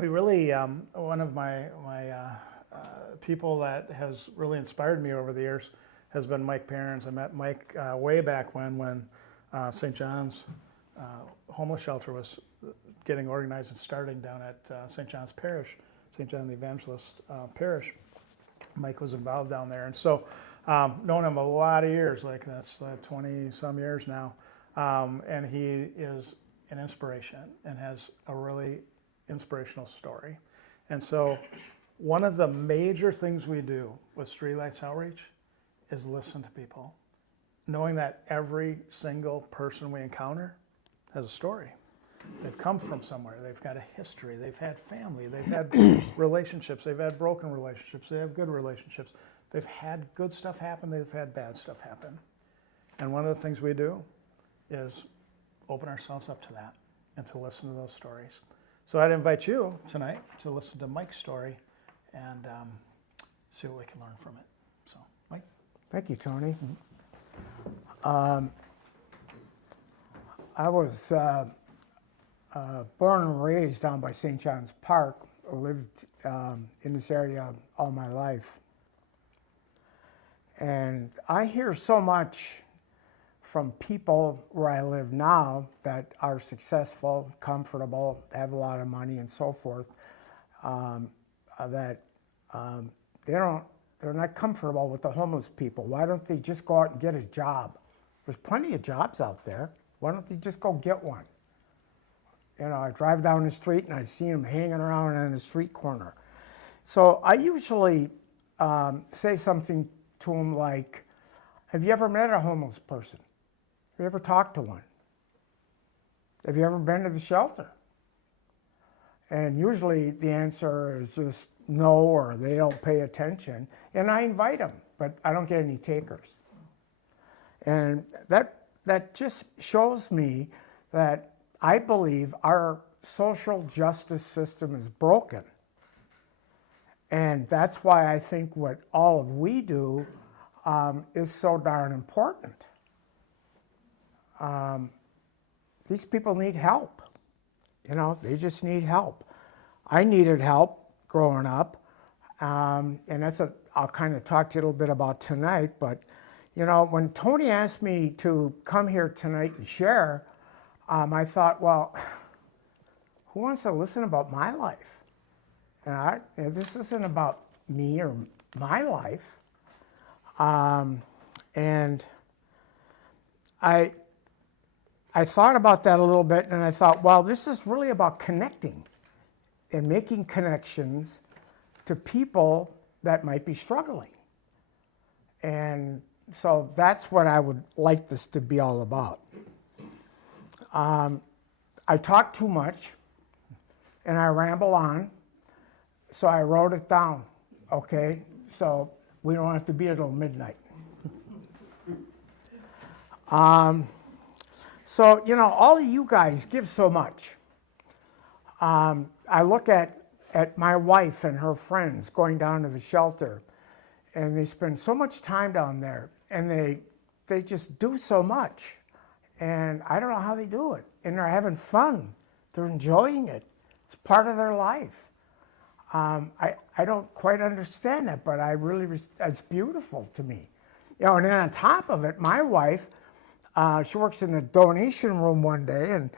we really, one of my people that has really inspired me over the years has been Mike Perrins. I met Mike way back when St. John's homeless shelter was getting organized and starting down at St. John's Parish, St. John the Evangelist Parish. Mike was involved down there, and so known him a lot of years, like that's 20 some years now, and he is an inspiration and has a really inspirational story. And so one of the major things we do with Streetlights Outreach is listen to people, knowing that every single person we encounter has a story. They've come from somewhere, they've got a history, they've had family, they've had relationships, they've had broken relationships, they have good relationships, they've had good stuff happen, they've had bad stuff happen. And one of the things we do is open ourselves up to that and to listen to those stories. So I'd invite you tonight to listen to Mike's story and see what we can learn from it. So, Mike? Thank you, Tony. I was born and raised down by St. John's Park. I lived in this area all my life. And I hear so much from people where I live now that are successful, comfortable, have a lot of money and so forth, that they're not comfortable with the homeless people. Why don't they just go out and get a job? There's plenty of jobs out there. Why don't they just go get one? You know, I drive down the street and I see them hanging around on the street corner. So I usually say something to them like, have you ever met a homeless person? Have you ever talked to one? Have you ever been to the shelter? And usually the answer is just no, or they don't pay attention. And I invite them, but I don't get any takers. And that just shows me that I believe our social justice system is broken. And that's why I think what all of we do is so darn important. These people need help. You know, they just need help. I needed help growing up, and that's what I'll kind of talk to you a little bit about tonight. But, you know, when Tony asked me to come here tonight and share, I thought, well, who wants to listen about my life? And this isn't about me or my life. And I thought about that a little bit, and I thought, well, this is really about connecting and making connections to people that might be struggling. And so that's what I would like this to be all about. I talk too much, and I ramble on, so I wrote it down, okay? So we don't have to be here till midnight. So, you know, all of you guys give so much. I look at my wife and her friends going down to the shelter, and they spend so much time down there, and they just do so much. And I don't know how they do it. And they're having fun. They're enjoying it. It's part of their life. I don't quite understand that, but I really, it's beautiful to me. You know, and then on top of it, my wife, she works in the donation room one day, and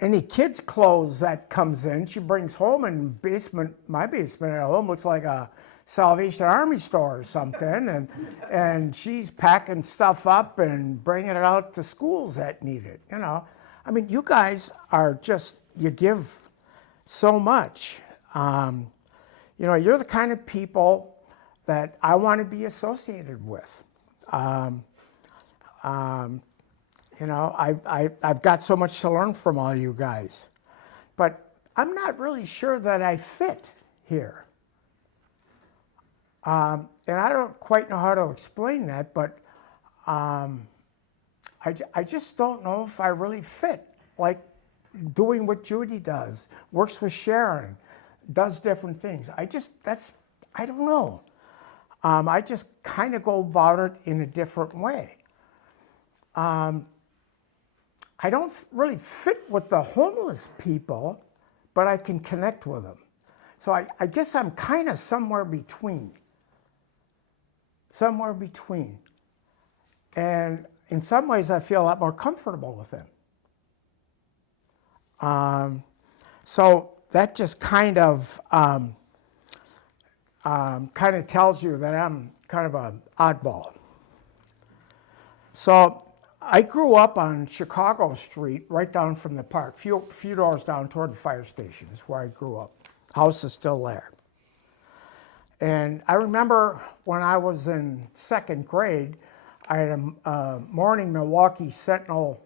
any kids' clothes that comes in, she brings home in basement. My basement at home looks like a Salvation Army store or something, and she's packing stuff up and bringing it out to schools that need it. You know, I mean, you guys are just, you give so much. You know, you're the kind of people that I want to be associated with. You know, I've got so much to learn from all you guys, but I'm not really sure that I fit here. And I don't quite know how to explain that, but I just don't know if I really fit, like doing what Judy does, works with Sharon, does different things. I don't know. I just kind of go about it in a different way. I don't really fit with the homeless people but I can connect with them. So I guess I'm kind of somewhere between. Somewhere between. And in some ways, I feel a lot more comfortable with them. So that just kind of tells you that I'm kind of an oddball. So I grew up on Chicago Street, right down from the park, few doors down toward the fire station is where I grew up. House is still there. And I remember when I was in second grade, I had a morning Milwaukee Sentinel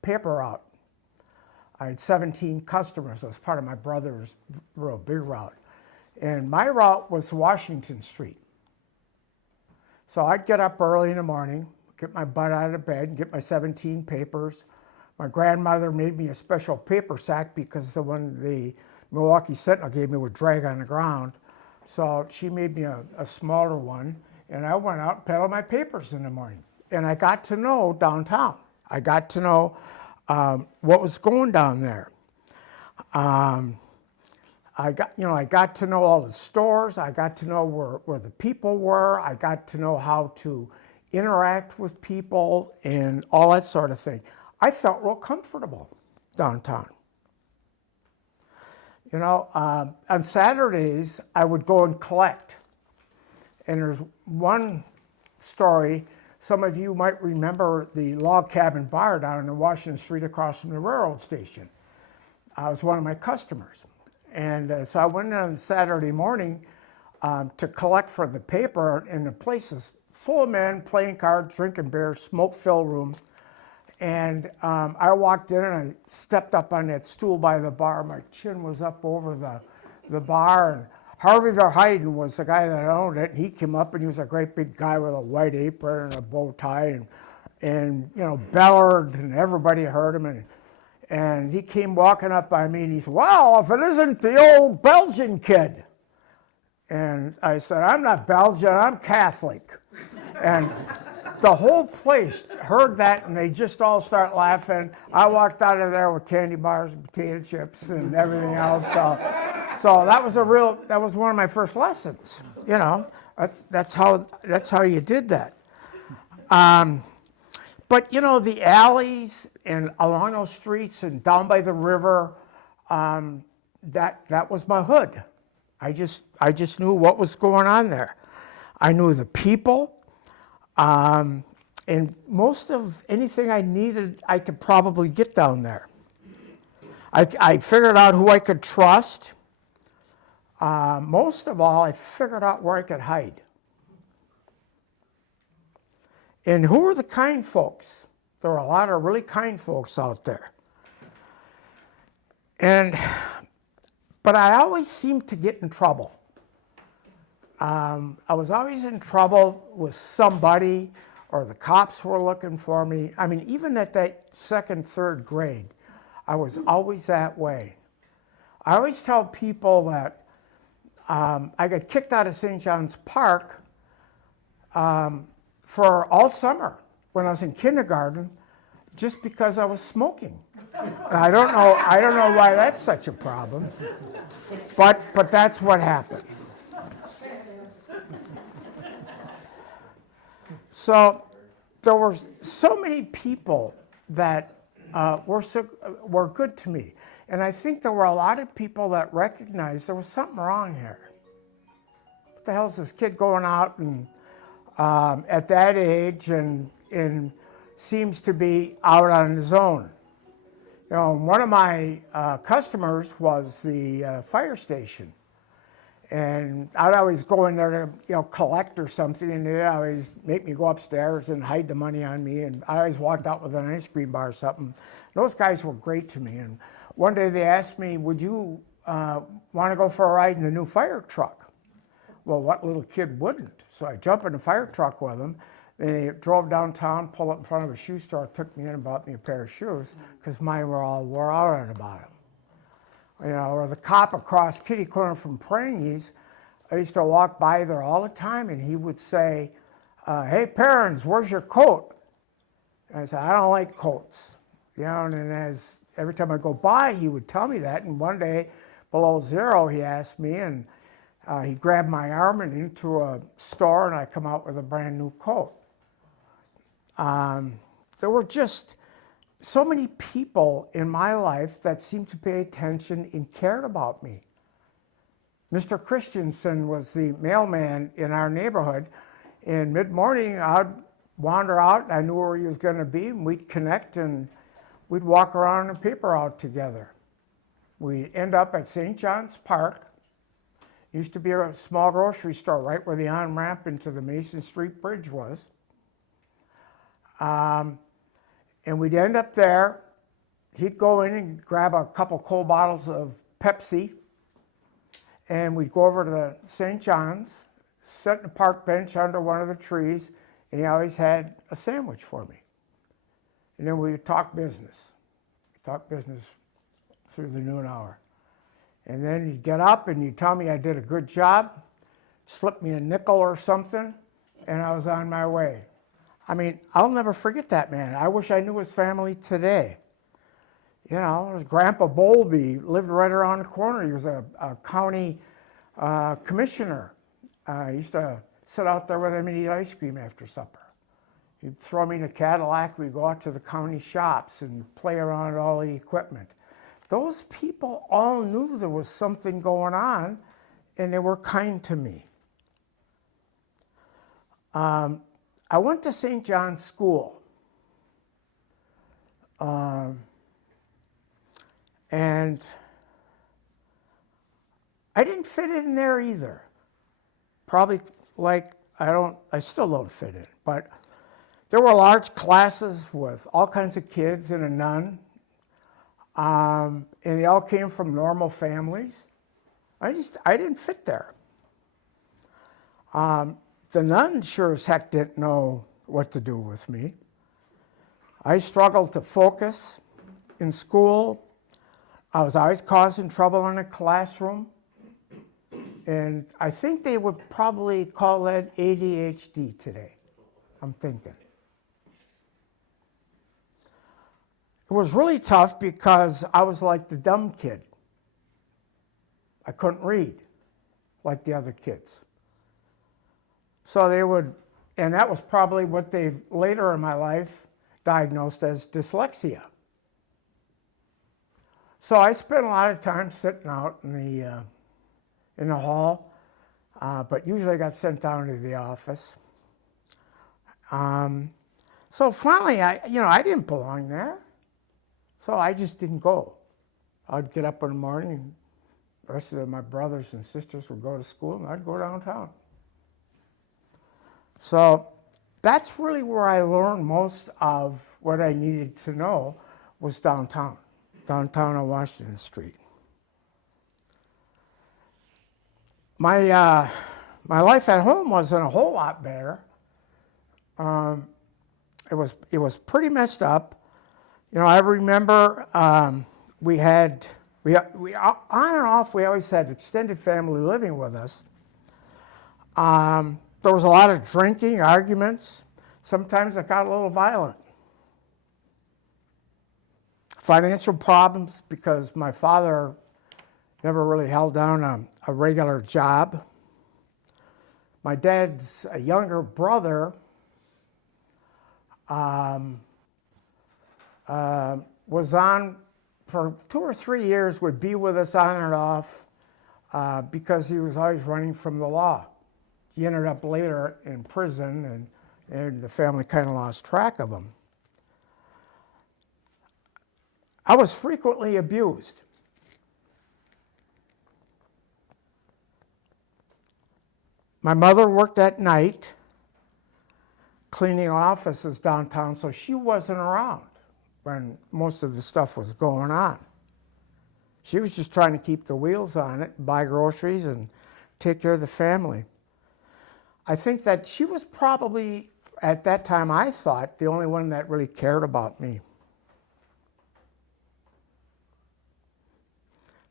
paper out. I had 17 customers. It was part of my brother's real big route. And my route was Washington Street. So I'd get up early in the morning, get my butt out of bed, get my 17 papers. My grandmother made me a special paper sack because the one the Milwaukee Sentinel gave me would drag on the ground. So she made me a smaller one, and I went out and peddled my papers in the morning. And I got to know downtown. I got to know what was going down there. I got to know all the stores. I got to know where the people were. I got to know how to interact with people and all that sort of thing. I felt real comfortable downtown. You know, on Saturdays, I would go and collect. And there's one story, some of you might remember the Log Cabin Bar down in Washington Street across from the railroad station. I was one of my customers. And so I went in on Saturday morning to collect for the paper, and the place is full of men playing cards, drinking beer, smoke-filled room. And I walked in and I stepped up on that stool by the bar. My chin was up over the bar, and Harvey Verheiden was the guy that owned it. And he came up, and he was a great big guy with a white apron and a bow tie, and you know, bellered, and everybody heard him. And he came walking up by me, and he said, "Well, if it isn't the old Belgian kid." And I said, "I'm not Belgian, I'm Catholic." And the whole place heard that, and they just all start laughing. I walked out of there with candy bars and potato chips and everything else. So that was one of my first lessons. You know, that's how you did that. But you know, the alleys and along those streets and down by the river, that was my hood. I just knew what was going on there. I knew the people. And most of anything I needed, I could probably get down there. I figured out who I could trust. Most of all, I figured out where I could hide. And who were the kind folks? There were a lot of really kind folks out there. But I always seemed to get in trouble. I was always in trouble with somebody, or the cops were looking for me. I mean, even at that second, third grade, I was always that way. I always tell people that I got kicked out of St. John's Park for all summer when I was in kindergarten, just because I was smoking. I don't know why that's such a problem, but that's what happened. So there were so many people that were good to me. And I think there were a lot of people that recognized there was something wrong here. What the hell is this kid going out and at that age and seems to be out on his own? You know, one of my customers was the fire station. And I'd always go in there to, you know, collect or something, and they'd always make me go upstairs and hide the money on me. And I always walked out with an ice cream bar or something. Those guys were great to me. And one day they asked me, "Would you want to go for a ride in the new fire truck?" Well, what little kid wouldn't? So I jumped in the fire truck with them. They drove downtown, pulled up in front of a shoe store, took me in and bought me a pair of shoes because mine were all wore out on the bottom. You know, or the cop across kitty corner from Prangies, I used to walk by there all the time, and he would say, "Hey, Perrins, where's your coat?" And I said, "I don't like coats." You know, and then every time I go by, he would tell me that. And one day, below zero, he asked me, and he grabbed my arm and into a store, and I come out with a brand new coat. There were just so many people in my life that seemed to pay attention and cared about me. Mr. Christensen was the mailman in our neighborhood. In mid-morning, I'd wander out, and I knew where he was going to be, and we'd connect, and we'd walk around in a paper route together. We'd end up at St. John's Park. Used to be a small grocery store right where the on-ramp into the Mason Street Bridge was. And we'd end up there. He'd go in and grab a couple cold bottles of Pepsi, and we'd go over to the St. John's, sit in a park bench under one of the trees, and he always had a sandwich for me. And then we'd talk business. Talk business through the noon hour. And then he'd get up and he'd tell me I did a good job, slip me a nickel or something, and I was on my way. I mean, I'll never forget that man. I wish I knew his family today. You know, it was Grandpa Bowlby, lived right around the corner. He was a county commissioner. I used to sit out there with him and eat ice cream after supper. He'd throw me in a Cadillac. We'd go out to the county shops and play around with all the equipment. Those people all knew there was something going on, and they were kind to me. I went to St. John's School. And I didn't fit in there either. Probably like I still don't fit in, but there were large classes with all kinds of kids and a nun. And they all came from normal families. I didn't fit there. The nun sure as heck didn't know what to do with me. I struggled to focus in school. I was always causing trouble in the classroom. And I think they would probably call that ADHD today, I'm thinking. It was really tough because I was like the dumb kid. I couldn't read like the other kids. So they would, and that was probably what they later in my life diagnosed as dyslexia. So I spent a lot of time sitting out in the hall, but usually I got sent down to the office. So finally, I didn't belong there. So I just didn't go. I'd get up in the morning, and the rest of my brothers and sisters would go to school, and I'd go downtown. So that's really where I learned most of what I needed to know was downtown on Washington Street. My life at home wasn't a whole lot better. It was pretty messed up. You know, I remember we on and off, we always had extended family living with us. There was a lot of drinking, arguments. Sometimes it got a little violent. Financial problems because my father never really held down a regular job. My dad's a younger brother was on for 2 or 3 years, would be with us on and off because he was always running from the law. He ended up later in prison, and the family kind of lost track of him. I was frequently abused. My mother worked at night, cleaning offices downtown, so she wasn't around when most of the stuff was going on. She was just trying to keep the wheels on it, buy groceries, and take care of the family. I think that she was probably, at that time I thought, the only one that really cared about me.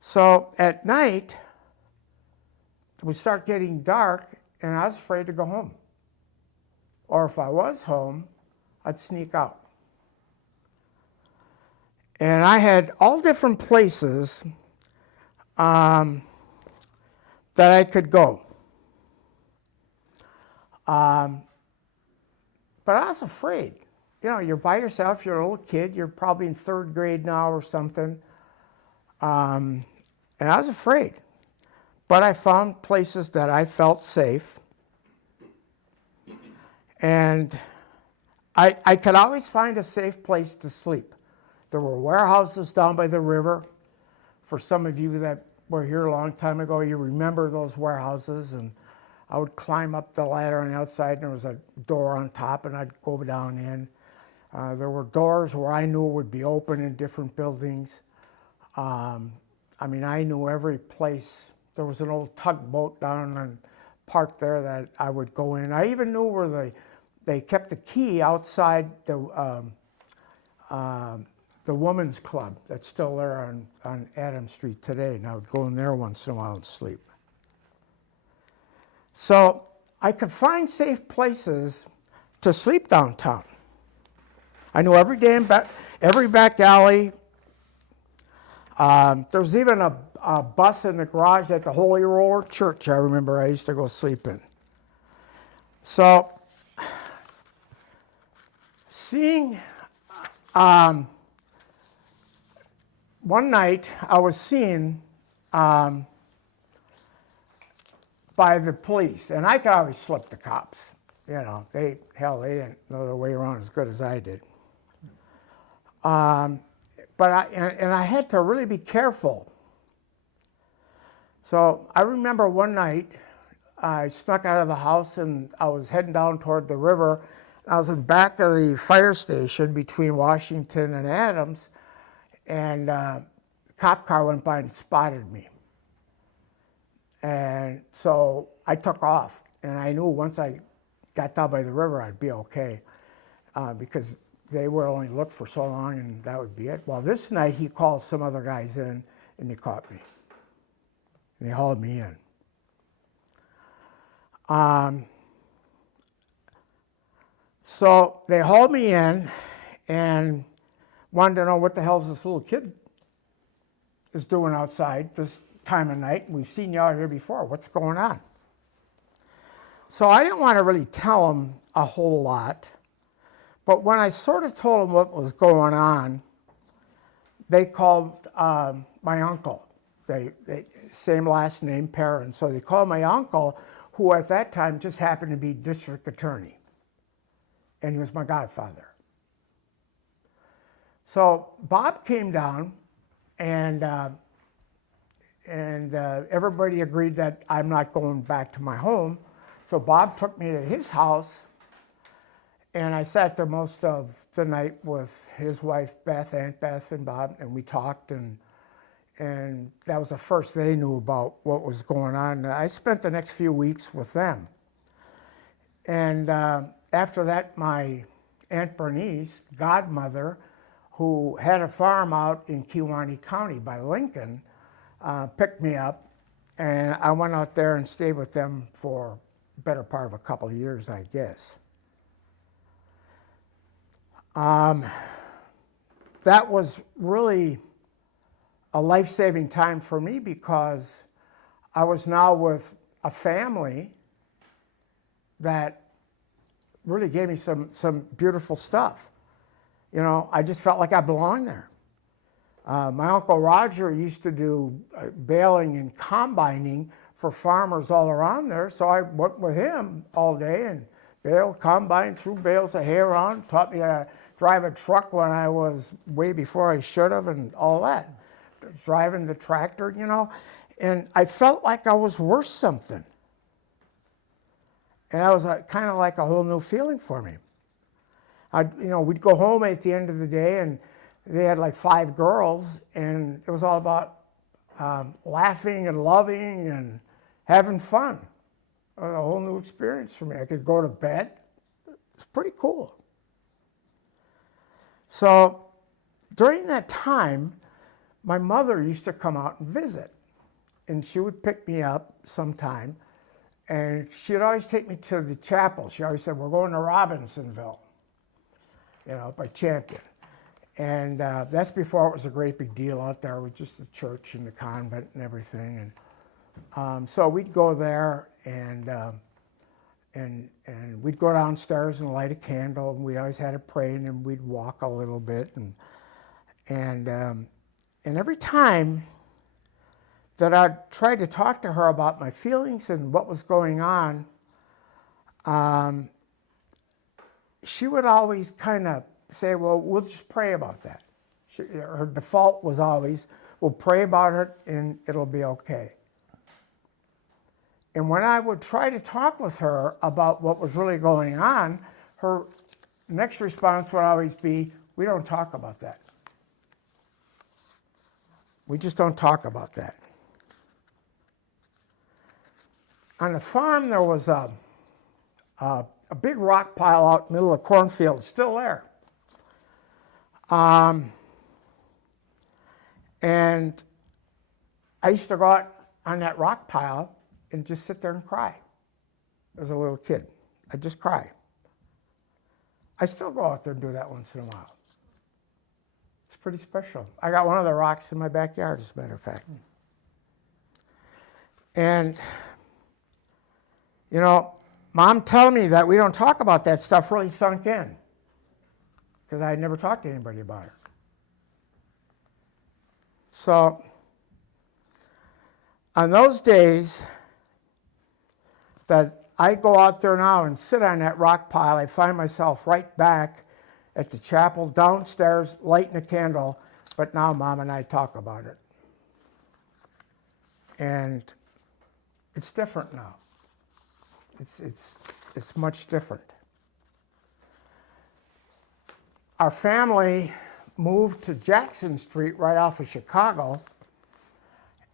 So at night, it would start getting dark, and I was afraid to go home. Or if I was home, I'd sneak out. And I had all different places that I could go. But I was afraid. You know, you're by yourself, you're a little kid, you're probably in 3rd grade now or something. And I was afraid. But I found places that I felt safe. And I could always find a safe place to sleep. There were warehouses down by the river. For some of you that were here a long time ago, you remember those warehouses. And I would climb up the ladder on the outside, and there was a door on top, and I'd go down in. There were doors where I knew would be open in different buildings. I mean, I knew every place. There was an old tugboat down and parked there that I would go in. I even knew where they kept the key outside the women's club that's still there on Adams Street today, and I would go in there once in a while and sleep. So I could find safe places to sleep downtown. I knew every back alley. There's even a bus in the garage at the Holy Roller Church, I remember I used to go sleep in. So, seeing, one night I was seen by the police, and I could always slip the cops. You know, they didn't know their way around as good as I did. But I had to really be careful. So I remember one night I snuck out of the house and I was heading down toward the river. I was in back of the fire station between Washington and Adams, and a cop car went by and spotted me. And so I took off, and I knew once I got down by the river I'd be okay, because they would only look for so long and that would be it. Well, this night he called some other guys in and they caught me. And they hauled me in. So they hauled me in and wanted to know what the hell this little kid is doing outside this time of night. We've seen you out here before. What's going on? So I didn't want to really tell them a whole lot. But when I sort of told them what was going on, they called my uncle. They same last name, parents. So they called my uncle, who at that time just happened to be district attorney. And he was my godfather. So Bob came down, and everybody agreed that I'm not going back to my home. So Bob took me to his house. And I sat there most of the night with his wife, Beth, Aunt Beth, and Bob, and we talked, and that was the first they knew about what was going on. And I spent the next few weeks with them. And after that, my Aunt Bernice, godmother, who had a farm out in Kewaunee County by Lincoln, picked me up, and I went out there and stayed with them for the better part of a couple of years, I guess. That was really a life-saving time for me because I was now with a family that really gave me some beautiful stuff. You know, I just felt like I belonged there. My Uncle Roger used to do baling and combining for farmers all around there, so I went with him all day and baled, combined, threw bales of hay around, taught me how to drive a truck when I was way before I should have, and all that. Driving the tractor, you know, and I felt like I was worth something. And that was kind of like a whole new feeling for me. We'd go home at the end of the day, and they had like 5 girls, and it was all about laughing and loving and having fun. It was a whole new experience for me. I could go to bed. It was pretty cool. So during that time, my mother used to come out and visit, and she would pick me up sometime, and she'd always take me to the chapel. She always said, "We're going to Robinsonville," by Champion. And that's before it was a great big deal out there. It was just the church and the convent and everything. And so we'd go there and we'd go downstairs and light a candle. And we always had it praying, and we'd walk a little bit. And every time that I tried to talk to her about my feelings and what was going on, she would always kind of say, well, we'll just pray about that. Her default was always, we'll pray about it and it'll be okay. And when I would try to talk with her about what was really going on, her next response would always be, we don't talk about that. We just don't talk about that. On the farm, there was a big rock pile out in the middle of the cornfield, still there. And I used to go out on that rock pile and just sit there and cry as a little kid. I'd just cry. I still go out there and do that once in a while. It's pretty special. I got one of the rocks in my backyard, as a matter of fact. And, you know, Mom telling me that we don't talk about that stuff really sunk in, because I had never talked to anybody about it. So, on those days that I go out there now and sit on that rock pile, I find myself right back at the chapel downstairs lighting a candle, but now Mom and I talk about it. And it's different now. It's much different. Our family moved to Jackson Street right off of Chicago,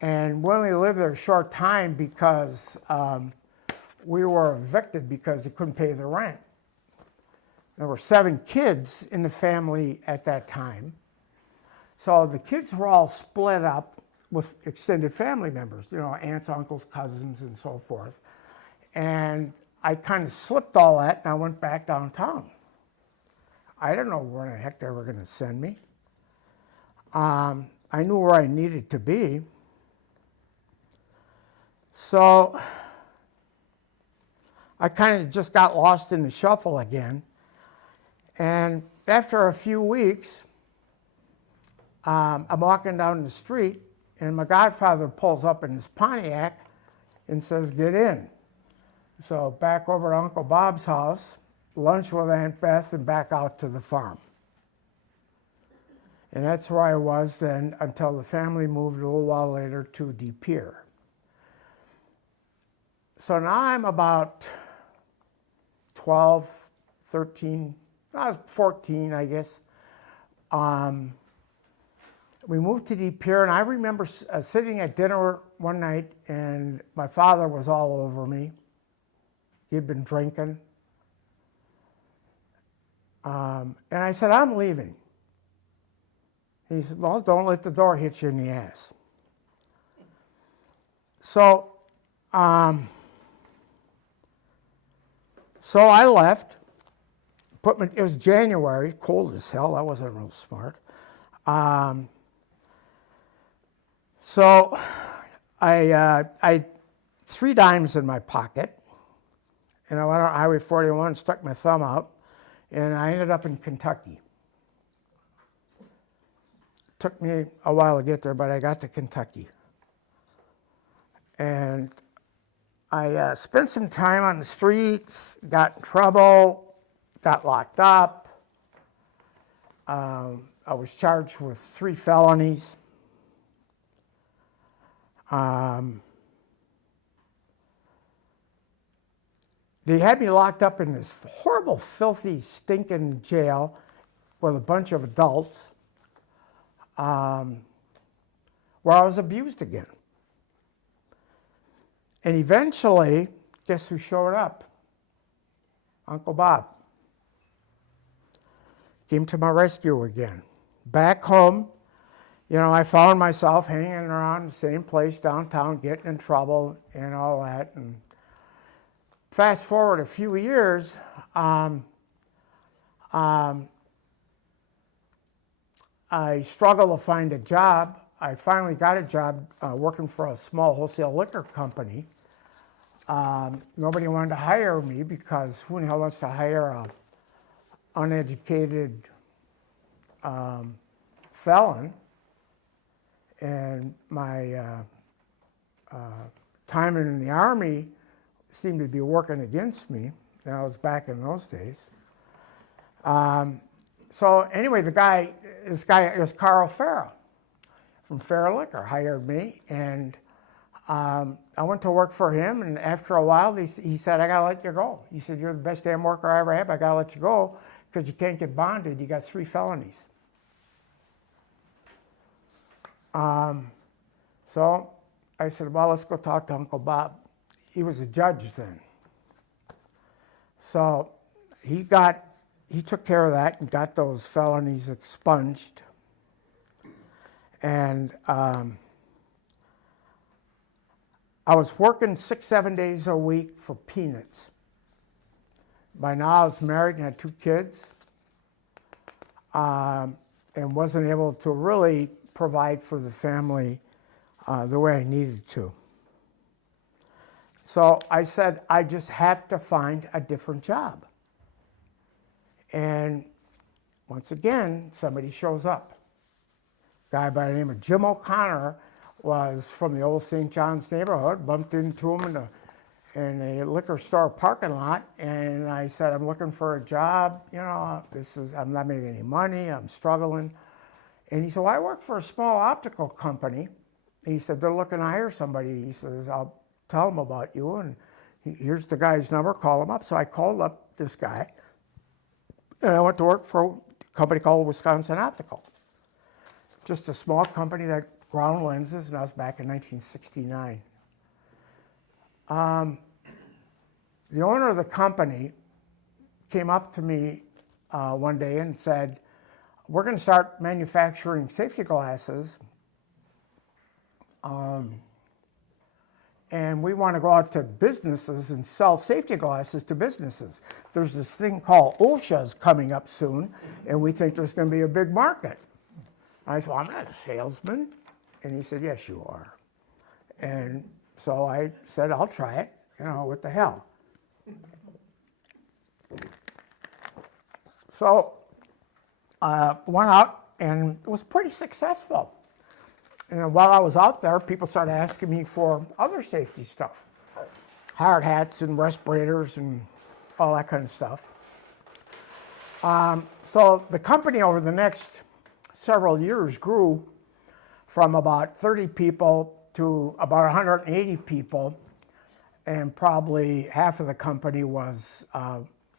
and we only lived there a short time because we were evicted because they couldn't pay the rent. There were 7 kids in the family at that time, so the kids were all split up with extended family members, you know, aunts, uncles, cousins, and so forth. And I kind of slipped all that, and I went back downtown. I didn't know where in the heck they were going to send me. I knew where I needed to be. So I kind of just got lost in the shuffle again. And after a few weeks, I'm walking down the street, and my godfather pulls up in his Pontiac and says, get in. So back over to Uncle Bob's house, lunch with Aunt Beth, and back out to the farm. And that's where I was then until the family moved a little while later to De Pere. So now I'm about 12, 13, I was 14, I guess. We moved to De Pere, and I remember sitting at dinner one night, and my father was all over me. He'd been drinking. And I said, I'm leaving. He said, well, don't let the door hit you in the ass. So I left. It was January, cold as hell. I wasn't real smart. So I had 3 dimes in my pocket. And I went on Highway 41, stuck my thumb out, and I ended up in Kentucky. Took me a while to get there, but I got to Kentucky. And I spent some time on the streets, got in trouble, got locked up. I was charged with 3 felonies. They had me locked up in this horrible, filthy, stinking jail with a bunch of adults, where I was abused again. And eventually, guess who showed up? Uncle Bob. Came to my rescue again. Back home, you know, I found myself hanging around the same place downtown, getting in trouble and all that. And fast forward a few years, I struggled to find a job. I finally got a job working for a small wholesale liquor company. Nobody wanted to hire me because who in the hell wants to hire a uneducated felon? And my time in the Army seemed to be working against me. And I was back in those days. So anyway, this guy is Carl Farrell from Fair Liquor, hired me, and I went to work for him, and after a while, he said, I gotta let you go. He said, you're the best damn worker I ever had, but I gotta let you go because you can't get bonded, you got 3 felonies. So I said, well, let's go talk to Uncle Bob. He was a judge then. So he took care of that and got those felonies expunged. And I was working 6-7 days a week for peanuts. By now I was married and had 2 kids, and wasn't able to really provide for the family the way I needed to. So I said, I just have to find a different job. And once again, somebody shows up. A guy by the name of Jim O'Connor was from the old St. John's neighborhood, bumped into him in a liquor store parking lot, and I said, I'm looking for a job, you know, I'm not making any money, I'm struggling. And he said, well, I work for a small optical company. He said, they're looking to hire somebody. He says, I'll tell them about you, and here's the guy's number, call him up. So I called up this guy, and I went to work for a company called Wisconsin Optical. Just a small company that ground lenses, and I was back in 1969. The owner of the company came up to me one day and said, we're going to start manufacturing safety glasses, and we want to go out to businesses and sell safety glasses to businesses. There's this thing called OSHA's coming up soon, and we think there's going to be a big market. I said, well, I'm not a salesman. And he said, yes, you are. And so I said, I'll try it. You know, what the hell? So I went out, and it was pretty successful. And while I was out there, people started asking me for other safety stuff. Hard hats and respirators and all that kind of stuff. So the company over the next several years grew from about 30 people to about 180 people, and probably half of the company was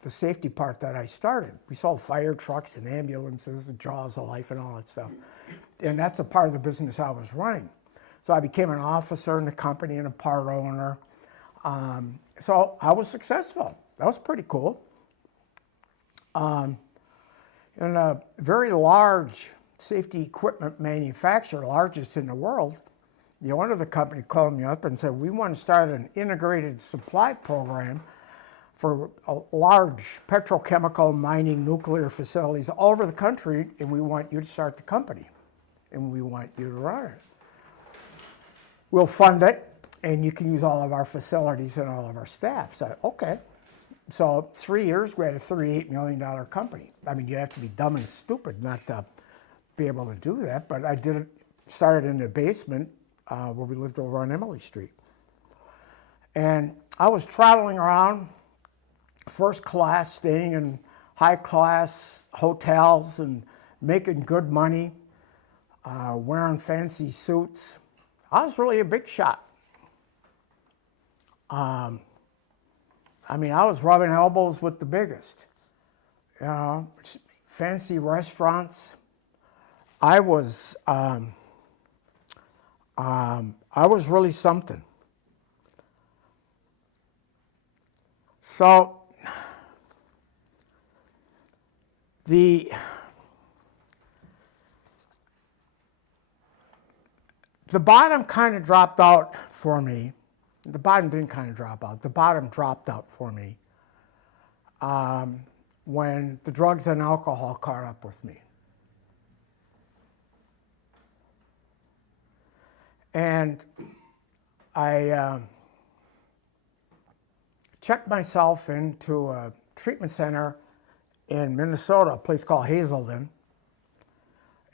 the safety part that I started. We sold fire trucks and ambulances and Jaws of Life and all that stuff. And that's a part of the business I was running. So I became an officer in the company and a part owner. So I was successful. That was pretty cool. In a very large safety equipment manufacturer, largest in the world, the owner of the company called me up and said, we want to start an integrated supply program for large petrochemical, mining, nuclear facilities all over the country, and we want you to start the company, and we want you to run it. We'll fund it, and you can use all of our facilities and all of our staff. So, okay. So 3 years, we had a $38 million company. I mean, you have to be dumb and stupid not to be able to do that, but I did it, started in the basement where we lived over on Emily Street. And I was traveling around first class, staying in high class hotels and making good money, wearing fancy suits. I was really a big shot. I mean, I was rubbing elbows with the biggest, you know, fancy restaurants. I was really something. So the bottom kind of dropped out for me. The bottom didn't kind of drop out. The bottom dropped out for me when the drugs and alcohol caught up with me. And I checked myself into a treatment center in Minnesota, a place called Hazelden.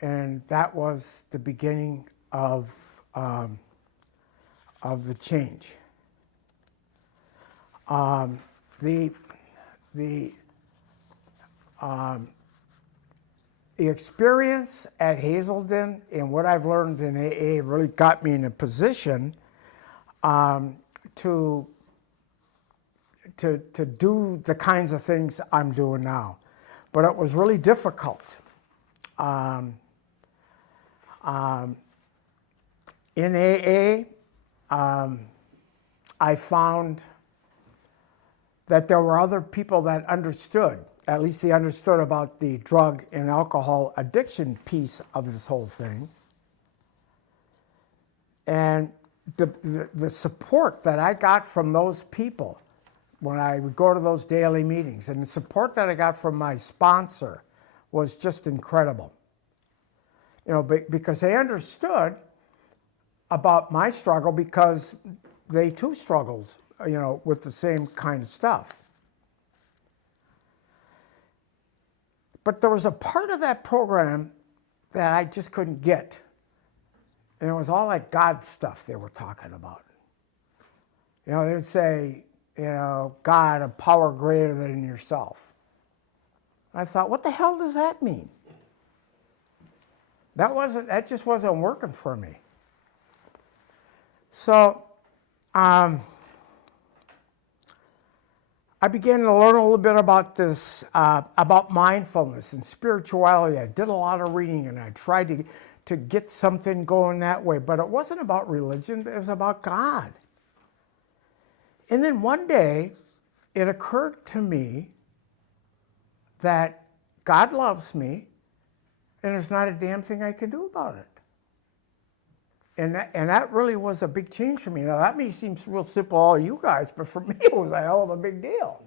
And that was the beginning of the change. The experience at Hazelden and what I've learned in AA really got me in a position to do the kinds of things I'm doing now. But it was really difficult. In AA, I found that there were other people that understood, at least they understood about the drug and alcohol addiction piece of this whole thing. And the support that I got from those people when I would go to those daily meetings, and the support that I got from my sponsor was just incredible. You know, because they understood about my struggle, because they too struggled, you know, with the same kind of stuff. But there was a part of that program that I just couldn't get. And it was all that God stuff they were talking about. You know, they would say, you know, God, a power greater than yourself. I thought, what the hell does that mean? That just wasn't working for me. So I began to learn a little bit about this, about mindfulness and spirituality. I did a lot of reading, and I tried to get something going that way. But it wasn't about religion, it was about God. And then one day, it occurred to me that God loves me, and there's not a damn thing I can do about it. And that really was a big change for me. Now, that may seem real simple to all you guys, but for me, it was a hell of a big deal.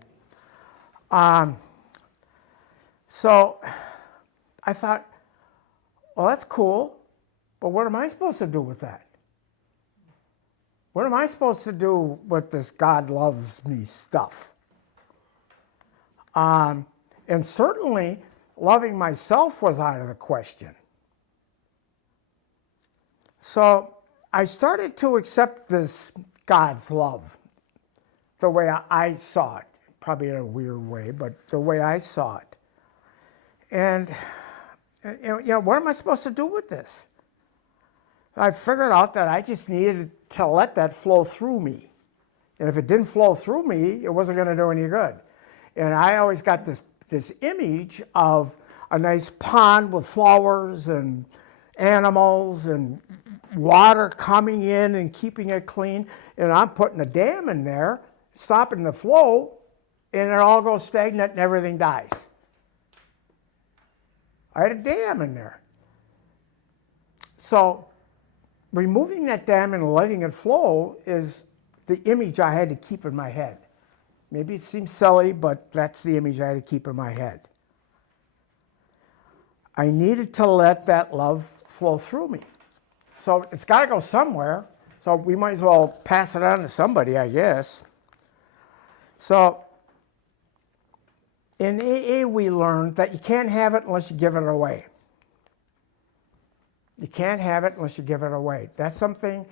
So I thought, well, that's cool, but what am I supposed to do with that? What am I supposed to do with this God loves me stuff? And certainly, loving myself was out of the question. So I started to accept this God's love the way I saw it, probably in a weird way, but the way I saw it. And, you know, what am I supposed to do with this? I figured out that I just needed to let that flow through me. And if it didn't flow through me, it wasn't going to do any good. And I always got this image of a nice pond with flowers and animals and water coming in and keeping it clean. And I'm putting a dam in there, stopping the flow, and it all goes stagnant and everything dies. I had a dam in there. So removing that dam and letting it flow is the image I had to keep in my head. Maybe it seems silly, but that's the image I had to keep in my head. I needed to let that love flow through me. So it's got to go somewhere. So we might as well pass it on to somebody, I guess. So in AA, we learned that you can't have it unless you give it away. You can't have it unless you give it away. That's something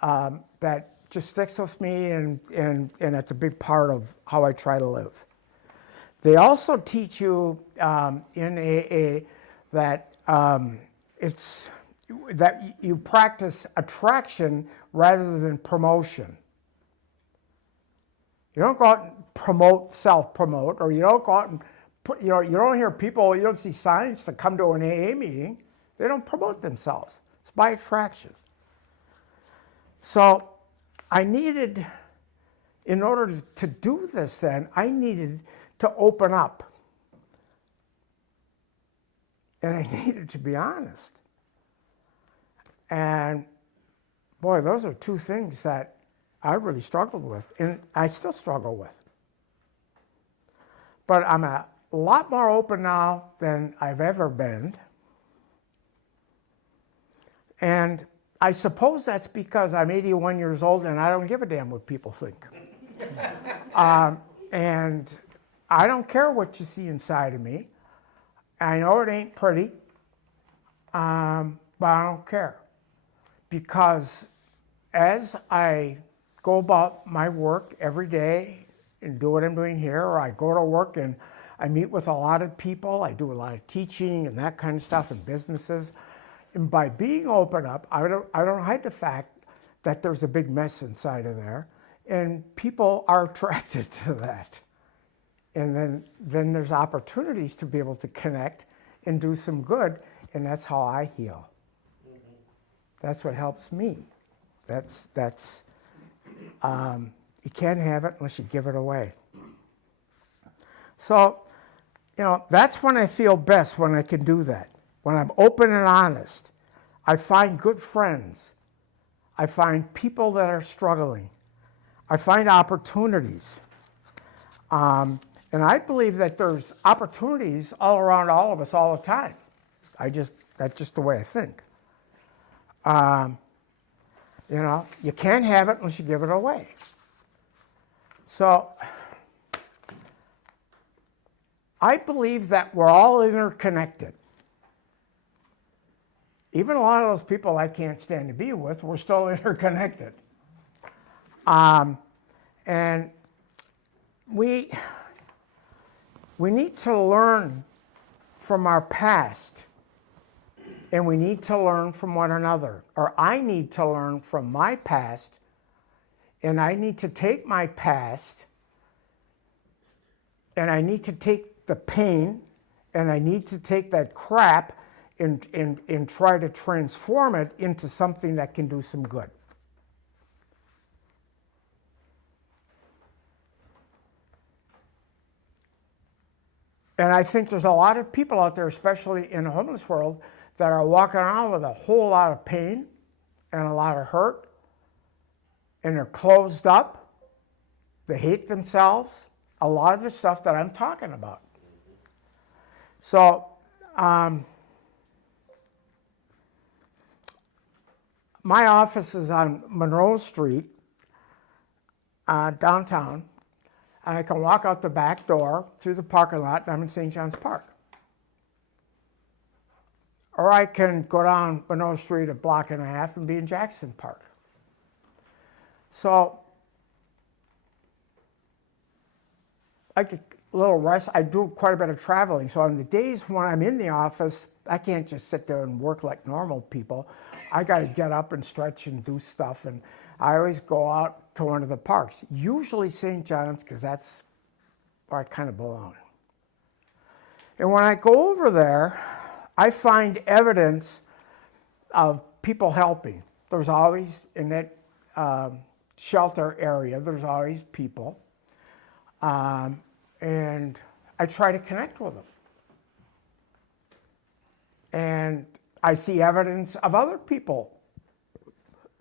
that just sticks with me, and it's a big part of how I try to live. They also teach you in AA that that you practice attraction rather than promotion. You don't go out and promote, self-promote, or you don't go out and put, you don't hear people, you don't see signs to come to an AA meeting. They don't promote themselves. It's by attraction. So I needed, in order to do this then, I needed to open up. And I needed to be honest. And boy, those are two things that I really struggled with, and I still struggle with. But I'm a lot more open now than I've ever been. And I suppose that's because I'm 81 years old and I don't give a damn what people think. And I don't care what you see inside of me. I know it ain't pretty, but I don't care. Because as I go about my work every day and do what I'm doing here, or I go to work and I meet with a lot of people, I do a lot of teaching and that kind of stuff in businesses. And by being open up, I don't hide the fact that there's a big mess inside of there, and people are attracted to that. And then there's opportunities to be able to connect and do some good, and that's how I heal. Mm-hmm. That's what helps me. That's you can't have it unless you give it away. So, that's when I feel best, when I can do that. When I'm open and honest, I find good friends. I find people that are struggling. I find opportunities. And I believe that there's opportunities all around all of us all the time. That's just the way I think. You can't have it unless you give it away. So I believe that we're all interconnected. Even a lot of those people I can't stand to be with, we're still interconnected. And we need to learn from our past, and we need to learn from one another. Or I need to learn from my past, and I need to take my past, and I need to take the pain, and I need to take that crap and try to transform it into something that can do some good. And I think there's a lot of people out there, especially in the homeless world, that are walking around with a whole lot of pain and a lot of hurt, and they're closed up, they hate themselves, a lot of the stuff that I'm talking about. So, my office is on Monroe Street, downtown, and I can walk out the back door through the parking lot, and I'm in St. John's Park. Or I can go down Monroe Street a block and a half and be in Jackson Park. So I get a little rest. I do quite a bit of traveling. So on the days when I'm in the office, I can't just sit there and work like normal people. I got to get up and stretch and do stuff. And I always go out to one of the parks, usually St. John's, because that's where I kind of belong. And when I go over there, I find evidence of people helping. There's always, in that shelter area, there's always people. And I try to connect with them. And I see evidence of other people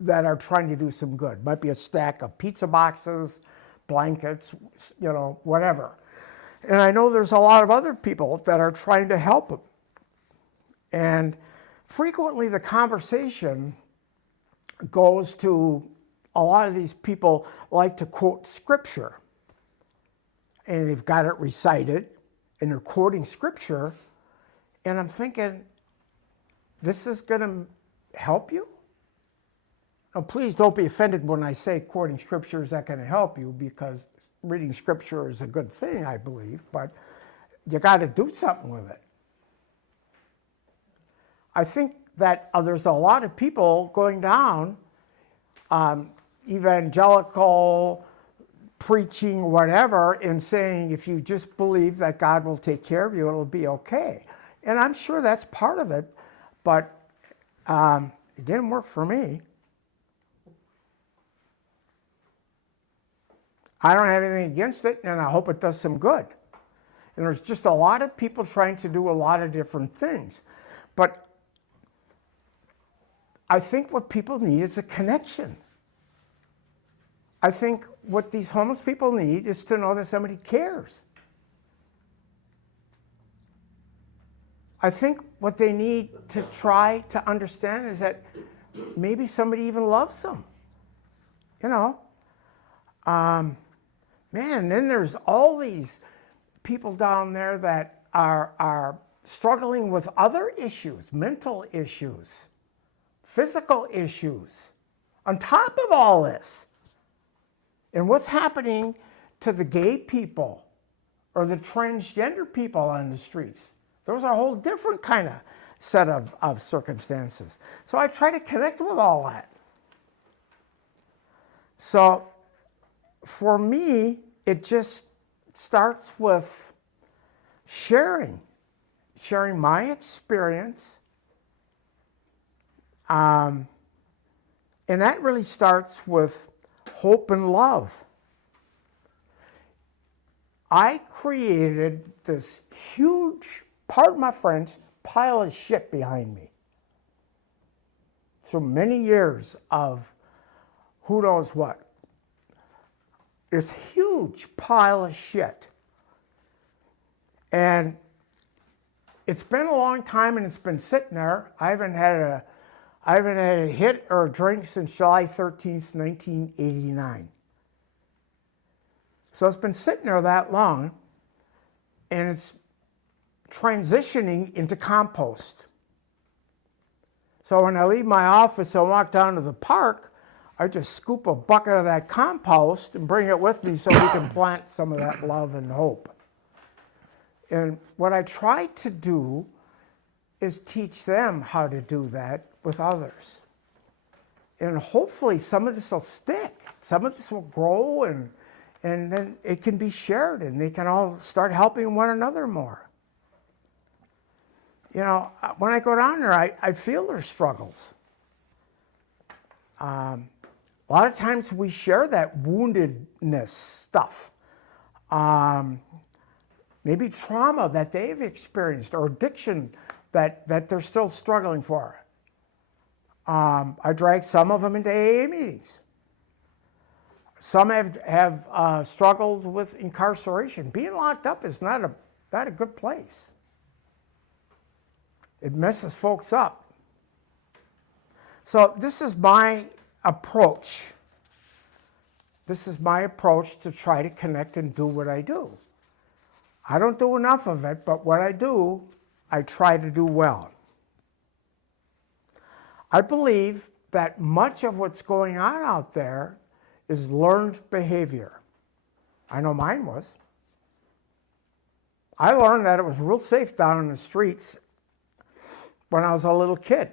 that are trying to do some good. Might be a stack of pizza boxes, blankets, whatever. And I know there's a lot of other people that are trying to help them. And frequently the conversation goes to, a lot of these people like to quote scripture. And they've got it recited, and they're quoting scripture. And I'm thinking, this is going to help you? Now, please don't be offended when I say quoting scripture is not going to help you, because reading scripture is a good thing, I believe, but you got to do something with it. I think that there's a lot of people going down, evangelical, preaching, whatever, and saying if you just believe that God will take care of you, it'll be okay. And I'm sure that's part of it, but it didn't work for me. I don't have anything against it, and I hope it does some good. And there's just a lot of people trying to do a lot of different things. But I think what people need is a connection. I think what these homeless people need is to know that somebody cares. I think what they need to try to understand is that maybe somebody even loves them. You know, man, then there's all these people down there that are struggling with other issues, mental issues, physical issues, on top of all this. And what's happening to the gay people or the transgender people on the streets? Those are a whole different kind of set of circumstances. So I try to connect with all that. So for me, it just starts with sharing my experience. And that really starts with hope and love. I created this huge, pardon my French, pile of shit behind me. So many years of who knows what. This huge pile of shit. And it's been a long time and it's been sitting there. I haven't had a hit or a drink since July 13th, 1989. So it's been sitting there that long, and it's transitioning into compost. So when I leave my office and walk down to the park, I just scoop a bucket of that compost and bring it with me so we can plant some of that love and hope. And what I try to do is teach them how to do that with others. And hopefully some of this will stick. Some of this will grow, and then it can be shared, and they can all start helping one another more. You know, when I go down there, I feel their struggles. A lot of times we share that woundedness stuff. Maybe trauma that they've experienced, or addiction that they're still struggling for. I drag some of them into AA meetings. Some have struggled with incarceration. Being locked up is not a good place. It messes folks up. So this is my approach. This is my approach to try to connect and do what I do. I don't do enough of it, but what I do, I try to do well. I believe that much of what's going on out there is learned behavior. I know mine was. I learned that it was real safe down in the streets when I was a little kid.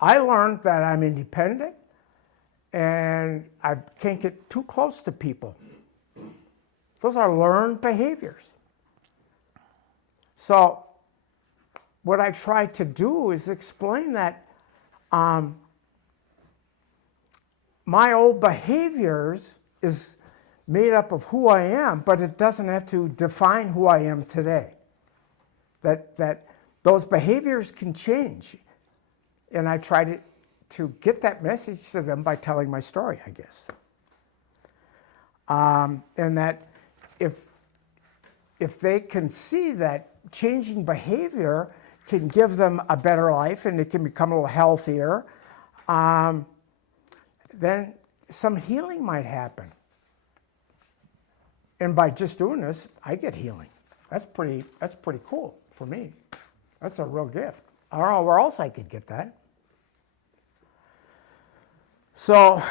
I learned that I'm independent and I can't get too close to people. Those are learned behaviors. So what I try to do is explain that my old behaviors is made up of who I am, but it doesn't have to define who I am today. That those behaviors can change. And I try to get that message to them by telling my story, I guess. And that if they can see that changing behavior can give them a better life and they can become a little healthier, then some healing might happen. And by just doing this, I get healing. That's pretty cool for me. That's a real gift. I don't know where else I could get that. So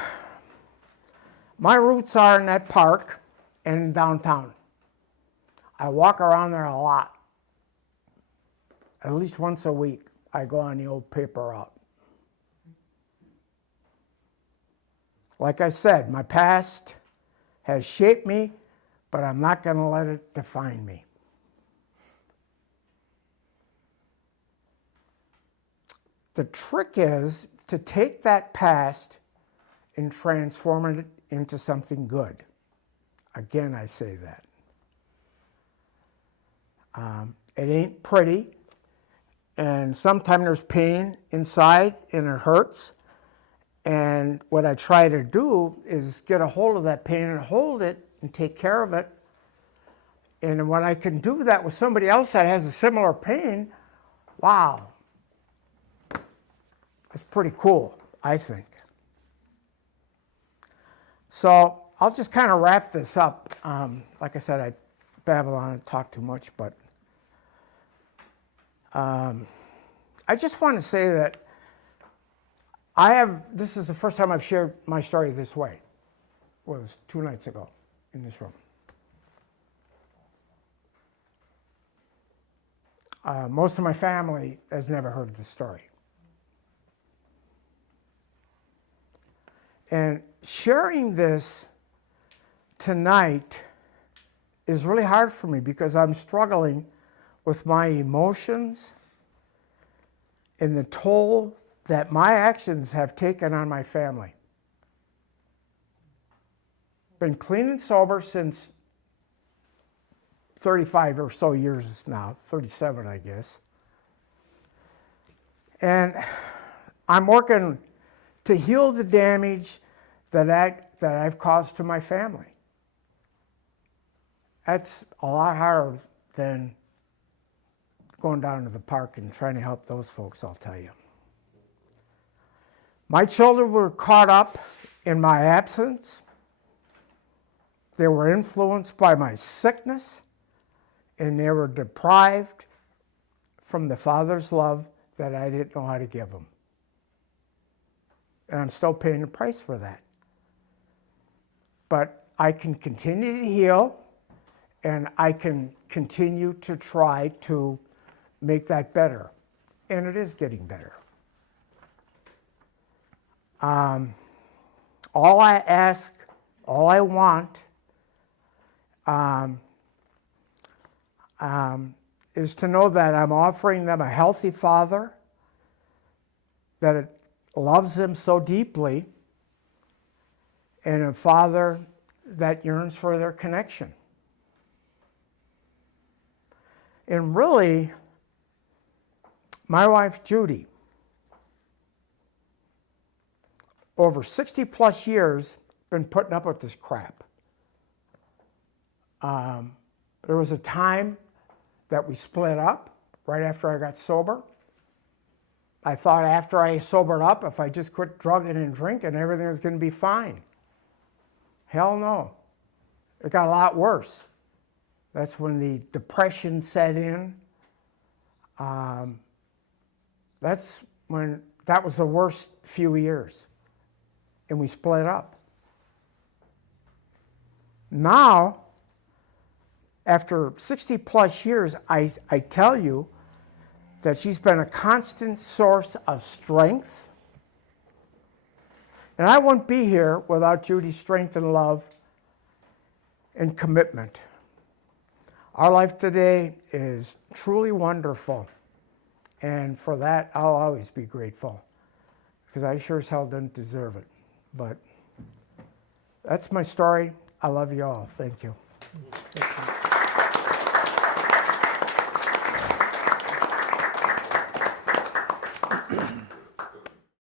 my roots are in that park and in downtown. I walk around there a lot. At least once a week, I go on the old paper route. Like I said, my past has shaped me, but I'm not going to let it define me. The trick is to take that past and transform it into something good. Again, I say that. It ain't pretty, and sometimes there's pain inside and it hurts. And what I try to do is get a hold of that pain and hold it and take care of it. And when I can do that with somebody else that has a similar pain, wow. It's pretty cool, I think. So I'll just kind of wrap this up. Like I said, I babble on and talk too much, but I just want to say that this is the first time I've shared my story this way. It was 2 nights ago in this room. Most of my family has never heard the story. And sharing this tonight is really hard for me because I'm struggling with my emotions and the toll that my actions have taken on my family. Been clean and sober since 35 or so years now, 37 I guess. And I'm working to heal the damage that I've caused to my family. That's a lot harder than going down to the park and trying to help those folks, I'll tell you. My children were caught up in my absence. They were influenced by my sickness, and they were deprived from the Father's love that I didn't know how to give them. And I'm still paying the price for that. But I can continue to heal, and I can continue to try to make that better. And it is getting better. All I ask, all I want is to know that I'm offering them a healthy father, that it loves them so deeply, and a father that yearns for their connection. And really, my wife Judy, over 60 plus years, been putting up with this crap. There was a time that we split up right after I got sober. I thought after I sobered up, if I just quit drugging and drinking, everything was going to be fine. Hell no. It got a lot worse. That's when the depression set in. That was the worst few years. And we split up. Now, after 60 plus years, I tell you that she's been a constant source of strength. And I wouldn't be here without Judy's strength and love and commitment. Our life today is truly wonderful. And for that, I'll always be grateful. Because I sure as hell didn't deserve it. But that's my story. I love you all. Thank you. Thank you.